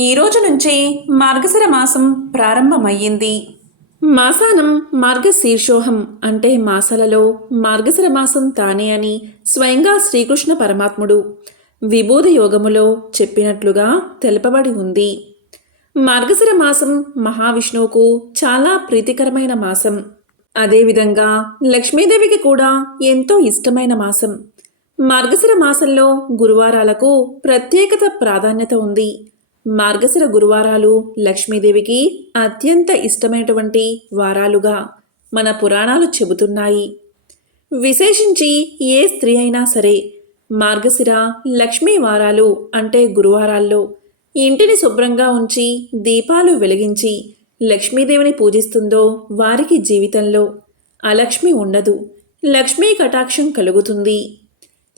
ఈ రోజు నుంచి మార్గశిర మాసం ప్రారంభమయ్యింది. మాసానం మార్గశీర్షోహం అంటే మాసాలలో మార్గశిర మాసం తానే అని స్వయంగా శ్రీకృష్ణ పరమాత్ముడు విభూది యోగములో చెప్పినట్లుగా తెలుపబడి ఉంది. మార్గశిర మాసం మహావిష్ణువుకు చాలా ప్రీతికరమైన మాసం. అదేవిధంగా లక్ష్మీదేవికి కూడా ఎంతో ఇష్టమైన మాసం. మార్గశిర మాసంలో గురువారాలకు ప్రత్యేకత ప్రాధాన్యత ఉంది. మార్గశిర గురువారాలు లక్ష్మీదేవికి అత్యంత ఇష్టమైనటువంటి వారాలుగా మన పురాణాలు చెబుతున్నాయి. విశేషించి ఏ స్త్రీ అయినా సరే మార్గశిర లక్ష్మీ వారాలు అంటే గురువారాల్లో ఇంటిని శుభ్రంగా ఉంచి దీపాలు వెలిగించి లక్ష్మీదేవిని పూజిస్తుందో వారికి జీవితంలో అలక్ష్మి ఉండదు, లక్ష్మీ కటాక్షం కలుగుతుంది.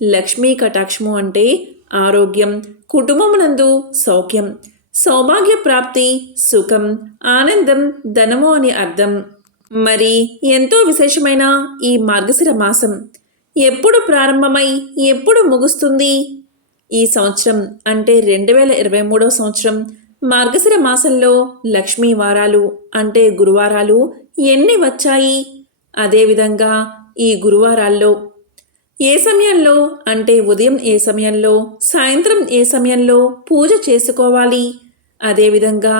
లక్ష్మీ కటాక్షము అంటే ఆరోగ్యం, కుటుంబమునందు సౌఖ్యం, సౌభాగ్య ప్రాప్తి, సుఖం, ఆనందం, ధనము అని అర్థం. మరి ఎంతో విశేషమైన ఈ మార్గశిర మాసం ఎప్పుడు ప్రారంభమై ఎప్పుడు ముగుస్తుంది? ఈ సంవత్సరం అంటే 2023 సంవత్సరం మార్గశిర మాసంలో లక్ష్మీ వారాలు అంటే గురువారాలు ఎన్ని వచ్చాయి? అదేవిధంగా ఈ గురువారాల్లో ఏ సమయంలో అంటే ఉదయం ఏ సమయంలో, సాయంత్రం ఏ సమయంలో పూజ చేసుకోవాలి? అదేవిధంగా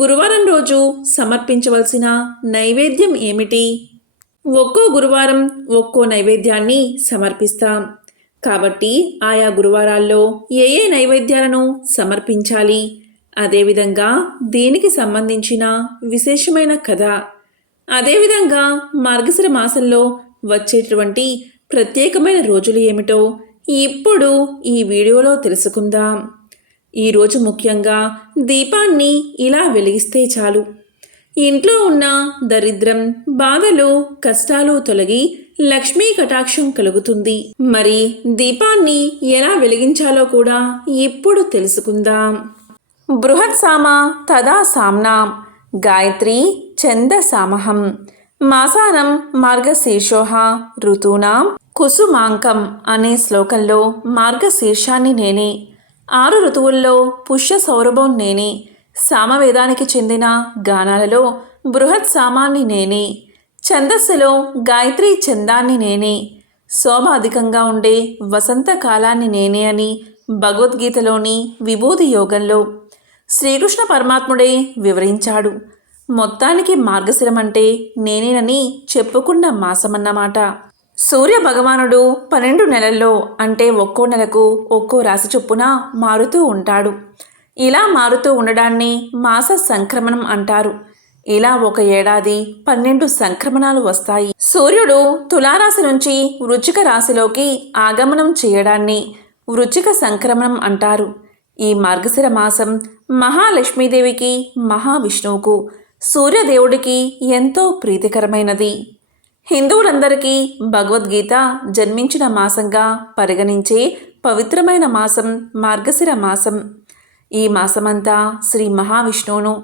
గురువారం రోజు సమర్పించవలసిన నైవేద్యం ఏమిటి? ఒక్కో గురువారం ఒక్కో నైవేద్యాన్ని సమర్పిస్తాం. కాబట్టి ఆయా గురువారాల్లో ఏ ఏ నైవేద్యాలను సమర్పించాలి? అదేవిధంగా దీనికి సంబంధించిన విశేషమైన కథ, అదేవిధంగా మార్గశిర మాసంలో వచ్చేటువంటి ప్రత్యేకమైన రోజులు ఏమిటో ఇప్పుడు ఈ వీడియోలో తెలుసుకుందాం. ఈరోజు ముఖ్యంగా దీపాన్ని ఇలా వెలిగిస్తే చాలు, ఇంట్లో ఉన్న దరిద్రం, బాధలు, కష్టాలు తొలగి లక్ష్మీ కటాక్షం కలుగుతుంది. మరి దీపాన్ని ఎలా వెలిగించాలో కూడా ఇప్పుడు తెలుసుకుందాం. బృహత్సామ తదా సామ్నాం గాయత్రీ ఛందసామహం మాసానం మార్గశీర్షోహ ఋతూనాం కుసుమాంకం అనే శ్లోకంలో మార్గశీర్షాన్ని నేనే, 6 ఋతువుల్లో పుష్య సౌరభం నేనే, సామవేదానికి చెందిన గానాలలో బృహత్ సామాన్ని నేనే, ఛందస్సులో గాయత్రీ ఛందాన్ని నేనే, శోభ అధికంగా ఉండే వసంతకాలాన్ని నేనే అని భగవద్గీతలోని విభూది యోగంలో శ్రీకృష్ణ పరమాత్ముడే వివరించాడు. మొత్తానికి మార్గశిరం అంటే నేనేనని చెప్పుకున్న మాసమన్నమాట. సూర్య భగవానుడు 12 నెలల్లో అంటే ఒక్కో నెలకు ఒక్కో రాశి చొప్పున మారుతూ ఉంటాడు. ఇలా మారుతూ ఉండడాన్ని మాస సంక్రమణం అంటారు. ఇలా ఒక ఏడాది 12 సంక్రమణాలు వస్తాయి. సూర్యుడు తులారాశి నుంచి వృశ్చిక రాశిలోకి ఆగమనం చేయడాన్ని వృశ్చిక సంక్రమణం అంటారు. ఈ మార్గశిర మాసం మహాలక్ష్మీదేవికి, మహావిష్ణువుకు, సూర్యదేవుడికి ఎంతో ప్రీతికరమైనది. హిందువులందరికీ భగవద్గీత జన్మించిన మాసంగా పరిగణించే పవిత్రమైన మాసం మార్గశిర మాసం. ఈ మాసమంతా శ్రీ మహావిష్ణువును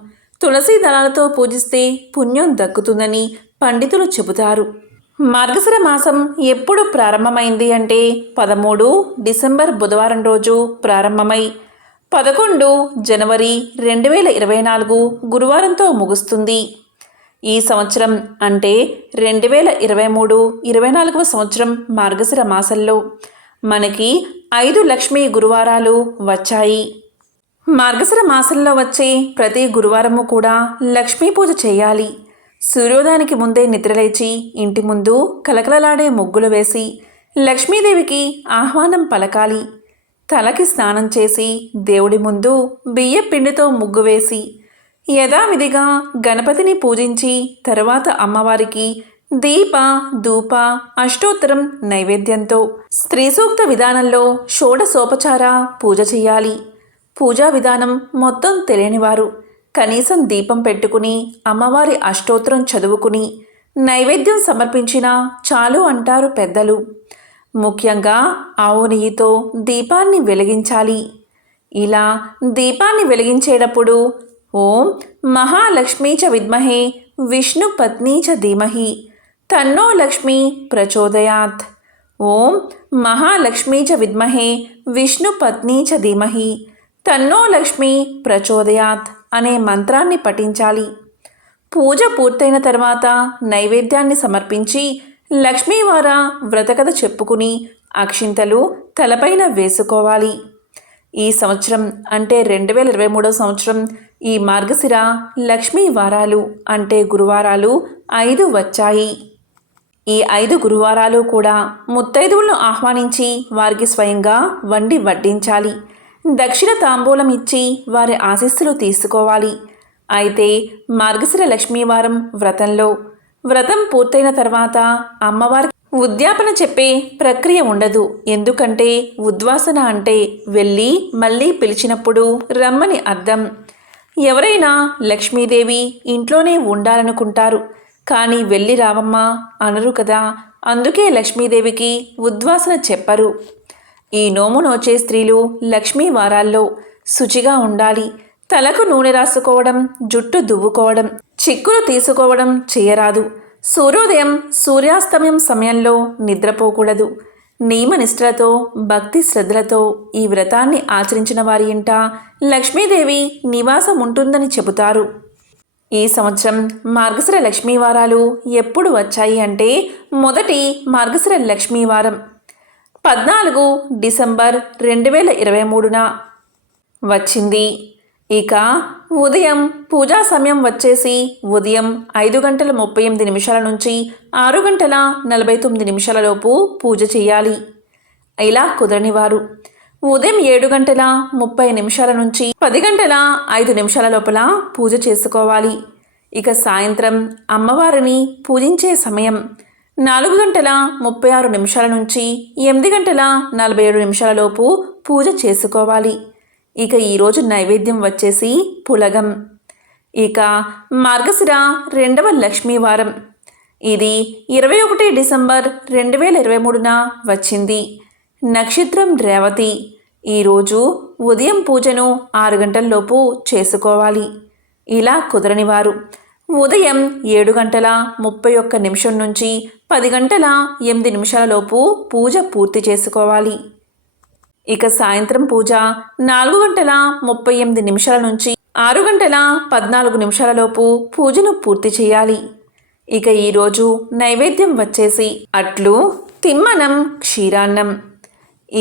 తులసీ దళాలతో పూజిస్తే పుణ్యం దక్కుతుందని పండితులు చెబుతారు. మార్గశిర మాసం ఎప్పుడు ప్రారంభమైంది అంటే 13 డిసెంబర్ బుధవారం రోజు ప్రారంభమై 11 జనవరి 2024 గురువారంతో ముగుస్తుంది. ఈ సంవత్సరం అంటే 2023-24 సంవత్సరం మార్గశిర మాసంలో మనకి 5 లక్ష్మీ గురువారాలు వచ్చాయి. మార్గశిర మాసంలో వచ్చే ప్రతి గురువారము కూడా లక్ష్మీ పూజ చేయాలి. సూర్యోదయానికి ముందే నిద్రలేచి ఇంటి ముందు కలకలలాడే ముగ్గులు వేసి లక్ష్మీదేవికి ఆహ్వానం పలకాలి. తలకి స్నానం చేసి దేవుడి ముందు బియ్య పిండితో ముగ్గు వేసి యథావిధిగా గణపతిని పూజించి తరువాత అమ్మవారికి దీప, ధూప, అష్టోత్తరం నైవేద్యంతో స్త్రీ సూక్త విధానంలో షోడశోపచార పూజ చేయాలి. పూజా విధానం మొత్తం తెలియనివారు కనీసం దీపం పెట్టుకుని అమ్మవారి అష్టోత్తరం చదువుకుని నైవేద్యం సమర్పించినా చాలు అంటారు పెద్దలు. ముఖ్యంగా ఆవు నెయ్యితో దీపాన్ని వెలిగించాలి. ఇలా దీపాన్ని వెలిగించేటప్పుడు ఓం మహాలక్ష్మీ చ విద్మహే విష్ణు పత్నీ చ ధీమహి తన్నో లక్ష్మీ ప్రచోదయాత్, ఓం మహాలక్ష్మీ చ విద్మహే విష్ణు పత్నీ చ ధీమహి తన్నో లక్ష్మి ప్రచోదయాత్ అనే మంత్రాన్ని పఠించాలి. పూజ పూర్తయిన తర్వాత నైవేద్యాన్ని సమర్పించి లక్ష్మీవార వ్రతకథ చెప్పుకుని అక్షింతలు తలపైన వేసుకోవాలి. ఈ సంవత్సరం అంటే 2023 సంవత్సరం ఈ మార్గశిర లక్ష్మీ వారాలు అంటే గురువారాలు 5 వచ్చాయి. ఈ 5 గురువారాలు కూడా ముత్తైదువులను ఆహ్వానించి వారికి స్వయంగా వండి వడ్డించాలి. దక్షిణ తాంబూలం ఇచ్చి వారి ఆశీస్సులు తీసుకోవాలి. అయితే మార్గశిర లక్ష్మీవారం వ్రతం పూర్తయిన తర్వాత అమ్మవారికి ఉద్యాపన చెప్పే ప్రక్రియ ఉండదు. ఎందుకంటే ఉద్వాసన అంటే వెళ్ళి మళ్ళీ పిలిచినప్పుడు రమ్మని అర్థం. ఎవరైనా లక్ష్మీదేవి ఇంట్లోనే ఉండాలనుకుంటారు, కానీ వెళ్ళి రావమ్మా అనరు కదా. అందుకే లక్ష్మీదేవికి ఉద్వాసన చెప్పరు. ఈ నోము నోచే స్త్రీలు లక్ష్మీ వారాల్లో శుచిగా ఉండాలి. తలకు నూనె రాసుకోవడం, జుట్టు దువ్వుకోవడం, చిక్కులు తీసుకోవడం చేయరాదు. సూర్యోదయం సూర్యాస్తమయం సమయంలో నిద్రపోకూడదు. నియమనిష్టలతో భక్తి శ్రద్ధలతో ఈ వ్రతాన్ని ఆచరించిన వారి ఇంట లక్ష్మీదేవి నివాసం ఉంటుందని చెబుతారు. ఈ సంవత్సరం మార్గశిర లక్ష్మీవారాలు ఎప్పుడు వచ్చాయి అంటే మొదటి మార్గశిర లక్ష్మీవారం 14 డిసెంబర్ 2023న వచ్చింది. ఇక ఉదయం పూజా సమయం వచ్చేసి ఉదయం 5:38 నుంచి 6:49 లోపు పూజ చేయాలి. ఇలా కుదరని వారు ఉదయం 7:30 నుంచి 10:05 లోపల పూజ చేసుకోవాలి. ఇక సాయంత్రం అమ్మవారిని పూజించే సమయం 4:36 నుంచి 8:47 లోపు పూజ చేసుకోవాలి. ఇక ఈరోజు నైవేద్యం వచ్చేసి పులగం. ఇక మార్గశిర 2వ లక్ష్మీవారం ఇది 21 డిసెంబర్ 2023న వచ్చింది. నక్షత్రం రేవతి. ఈరోజు ఉదయం పూజను 6 గంటలలోపు చేసుకోవాలి. ఇలా కుదరని వారు ఉదయం 7:31 నుంచి 10:08 లోపు పూజ పూర్తి చేసుకోవాలి. ఇక సాయంత్రం పూజ 4:38 నుంచి 6:14 లోపు పూజను పూర్తి చేయాలి. ఇక ఈరోజు నైవేద్యం వచ్చేసి అట్లు, తిమ్మనం, క్షీరాన్నం.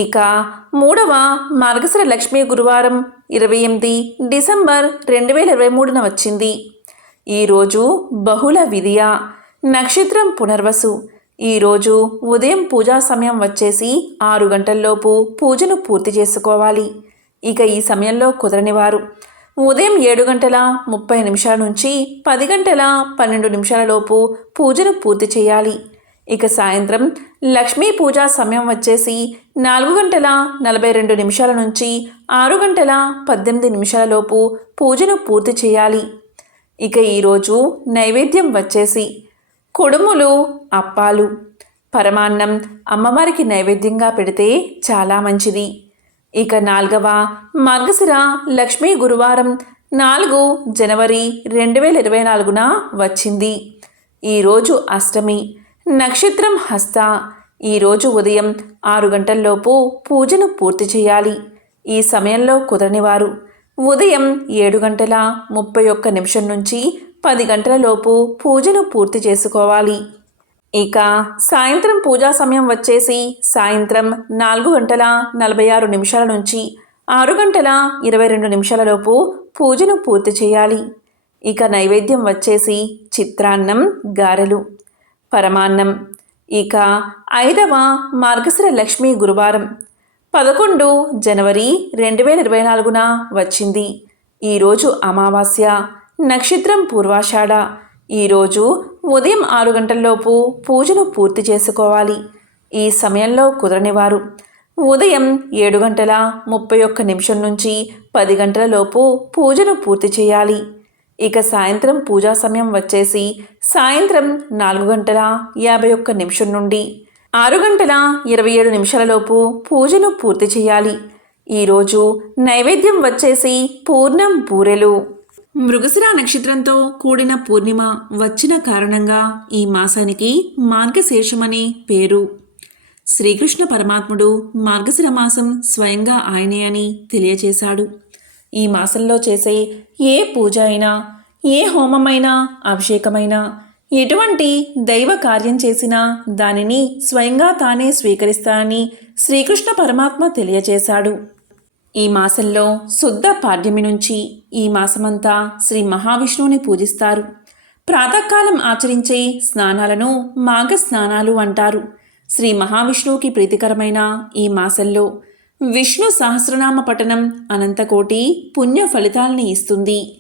ఇక 3వ మార్గశిర లక్ష్మీ గురువారం 28 డిసెంబర్ 2023న వచ్చింది. ఈరోజు బహుళ విధియ, నక్షత్రం పునర్వసు. ఈరోజు ఉదయం పూజా సమయం వచ్చేసి 6 గంటల్లోపు పూజను పూర్తి చేసుకోవాలి. ఇక ఈ సమయంలో కుదరని వారు ఉదయం 7:30 నుంచి 10:12 లోపు పూజను పూర్తి చేయాలి. ఇక సాయంత్రం లక్ష్మీ పూజా సమయం వచ్చేసి 4:42 నుంచి 6:18 లోపు పూజను పూర్తి చేయాలి. ఇక ఈరోజు నైవేద్యం వచ్చేసి కుడుములు, అప్పాలు, పరమాన్నం అమ్మవారికి నైవేద్యంగా పెడితే చాలా మంచిది. ఇక 4వ మార్గశిర లక్ష్మీ గురువారం 4 జనవరి 2024న వచ్చింది. ఈరోజు అష్టమి, నక్షత్రం హస్త. ఈరోజు ఉదయం 6 గంటల్లోపు పూజను పూర్తి చేయాలి. ఈ సమయంలో కుదరని వారు ఉదయం 7:31 నుంచి 10 గంటల లోపు పూజను పూర్తి చేసుకోవాలి. ఇక సాయంత్రం పూజా సమయం వచ్చేసి సాయంత్రం 4:46 నుంచి 6:22 లోపు పూజను పూర్తి చేయాలి. ఇక నైవేద్యం వచ్చేసి చిత్రాన్నం, గారెలు, పరమాన్నం. ఇక 5వ మార్గశిర లక్ష్మీ గురువారం 11 జనవరి 2024న వచ్చింది. ఈరోజు అమావాస్య, నక్షత్రం పూర్వాషాఢ. ఈరోజు ఉదయం 6 గంటల్లోపు పూజను పూర్తి చేసుకోవాలి. ఈ సమయంలో కుదరని వారు ఉదయం 7:31 నుంచి 10 గంటల లోపు పూజను పూర్తి చేయాలి. ఇక సాయంత్రం పూజా సమయం వచ్చేసి సాయంత్రం 4:51 నుండి 6:27 లోపు పూజను పూర్తి చేయాలి. ఈరోజు నైవేద్యం వచ్చేసి పూర్ణం బూరెలు. మృగశిర నక్షత్రంతో కూడిన పూర్ణిమ వచ్చిన కారణంగా ఈ మాసానికి మార్గశీర్షమని పేరు. శ్రీకృష్ణ పరమాత్ముడు మార్గశిర మాసం స్వయంగా ఆయనే అని తెలియచేశాడు. ఈ మాసంలో చేసే ఏ పూజ అయినా, ఏ హోమమైనా, అభిషేకమైనా, ఎటువంటి దైవ కార్యం చేసినా దానిని స్వయంగా తానే స్వీకరిస్తానని శ్రీకృష్ణ పరమాత్మ తెలియచేశాడు. ఈ మాసంలో శుద్ధ పాడ్యమి నుంచి ఈ మాసమంతా శ్రీ మహావిష్ణువుని పూజిస్తారు. ప్రాతకాలం ఆచరించే స్నానాలను మాఘ స్నానాలు అంటారు. శ్రీ మహావిష్ణువుకి ప్రీతికరమైన ఈ మాసంలో విష్ణు సహస్రనామ పఠనం అనంతకోటి పుణ్య ఫలితాల్ని ఇస్తుంది.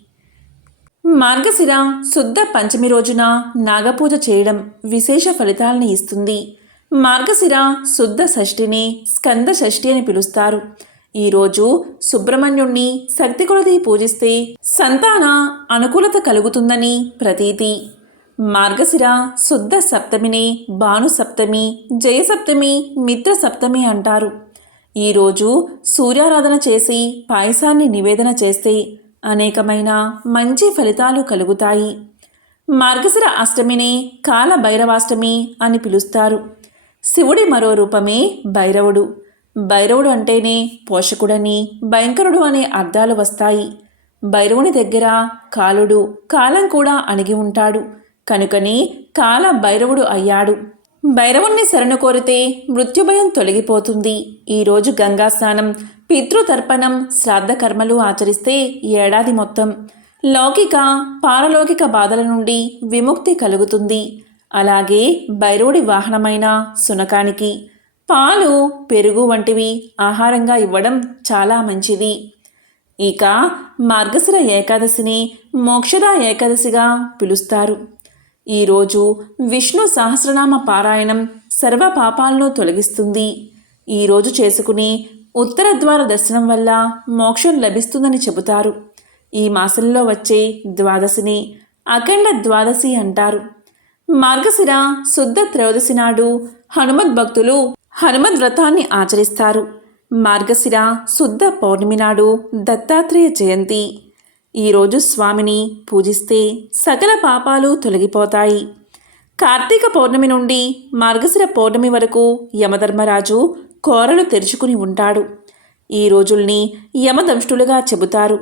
మార్గశిర శుద్ధ పంచమి రోజున నాగపూజ చేయడం విశేష ఫలితాల్ని ఇస్తుంది. మార్గశిర శుద్ధ షష్ఠిని స్కంద షష్ఠి అని పిలుస్తారు. ఈరోజు సుబ్రహ్మణ్యుణ్ణి శక్తి కొలది పూజిస్తే సంతాన అనుకూలత కలుగుతుందని ప్రతీతి. మార్గశిర శుద్ధ సప్తమిని భాను సప్తమి, జయసప్తమి, మిత్ర సప్తమి అంటారు. ఈరోజు సూర్యారాధన చేసి పాయసాన్ని నివేదన చేస్తే అనేకమైన మంచి ఫలితాలు కలుగుతాయి. మార్గశిర అష్టమిని కాల భైరవాష్టమి అని పిలుస్తారు. శివుడి మరో రూపమే భైరవుడు. భైరవుడు అంటేనే పోషకుడని, భయంకరుడు అనే అర్థాలు వస్తాయి. భైరవుని దగ్గర కాలుడు, కాలం కూడా అణిగి ఉంటాడు. కనుకని కాల భైరవుడు అయ్యాడు. భైరవుణ్ణి శరణు కోరితే మృత్యుభయం తొలగిపోతుంది. ఈరోజు గంగా స్నానం, పితృతర్పణం, శ్రాద్ధ కర్మలు ఆచరిస్తే ఏడాది మొత్తం లౌకిక పారలౌకిక బాధల నుండి విముక్తి కలుగుతుంది. అలాగే భైరవుడి వాహనమైన శునకానికి పాలు, పెరుగు వంటివి ఆహారంగా ఇవ్వడం చాలా మంచిది. ఇక మార్గశిర ఏకాదశిని మోక్షద ఏకాదశిగా పిలుస్తారు. ఈరోజు విష్ణు సహస్రనామ పారాయణం సర్వ పాపాలను తొలగిస్తుంది. ఈరోజు చేసుకుని ఉత్తర ద్వార దర్శనం వల్ల మోక్షం లభిస్తుందని చెబుతారు. ఈ మాసంలో వచ్చే ద్వాదశిని అఖండ ద్వాదశి అంటారు. మార్గశిర శుద్ధ త్రయోదశి నాడు హనుమద్ భక్తులు హనుమద్ వ్రతాన్ని ఆచరిస్తారు. మార్గశిర శుద్ధ పౌర్ణమి నాడు దత్తాత్రేయ జయంతి. ఈరోజు స్వామిని పూజిస్తే సకల పాపాలు తొలగిపోతాయి. కార్తీక పౌర్ణమి నుండి మార్గశిర పౌర్ణమి వరకు యమధర్మరాజు కోరలు తెరుచుకుని ఉంటాడు. ఈ రోజుల్ని యమదంష్టులుగా చెబుతారు.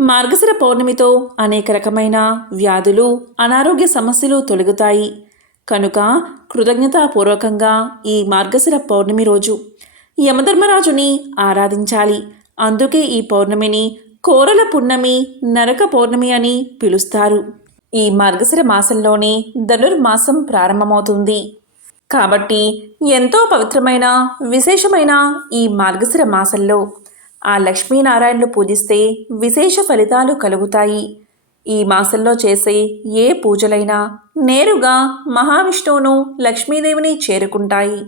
మార్గశిర పౌర్ణమితో అనేక రకమైన వ్యాధులు, అనారోగ్య సమస్యలు తొలగుతాయి. కనుక కృతజ్ఞతాపూర్వకంగా ఈ మార్గశిర పౌర్ణమి రోజు యమధర్మరాజుని ఆరాధించాలి. అందుకే ఈ పౌర్ణమిని కోరల పున్నమి, నరక పౌర్ణమి అని పిలుస్తారు. ఈ మార్గశిర మాసంలోనే ధనుర్మాసం ప్రారంభమవుతుంది. కాబట్టి ఎంతో పవిత్రమైన విశేషమైన ఈ మార్గశిర మాసంలో ఆ లక్ష్మీనారాయణులు పూజిస్తే విశేష ఫలితాలు కలుగుతాయి. ఈ మాసంలో చేసే ఏ పూజలైనా నేరుగా మహావిష్ణువును, లక్ష్మీదేవిని చేరుకుంటాయి.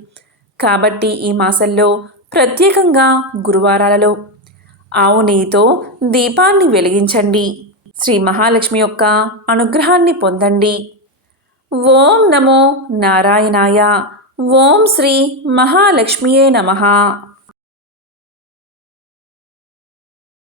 కాబట్టి ఈ మాసంలో ప్రత్యేకంగా గురువారాలలో ఆవు నెయ్యితో దీపాన్ని వెలిగించండి. శ్రీ మహాలక్ష్మి యొక్క అనుగ్రహాన్ని పొందండి. ఓం నమో నారాయణాయ. ఓం శ్రీ మహాలక్ష్మియే నమః.